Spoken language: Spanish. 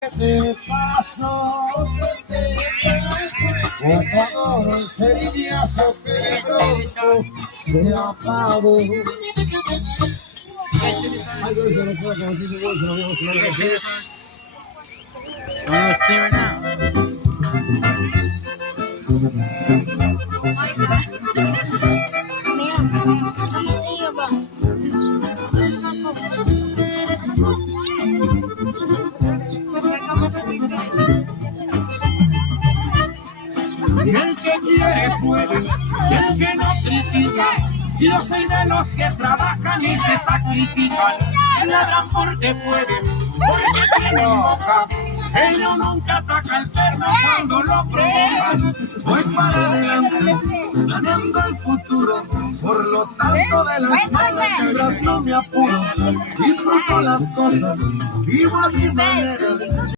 Te paso, Ecuador, Sevilla, pronto se apagó. Algo de eso no puedo conocer, no habíamos claro que hacer. No, clear now. Y el que quiere puede, y el que no critica. Yo soy de los que trabajan y se sacrifican. Ladran porque pueden, porque tienen boca. Ellos nunca atacan el perro cuando lo provocan. Voy para adelante, planeando el futuro. Por lo tanto de las malas no me apuro. Disfruto las cosas, vivo a mi manera.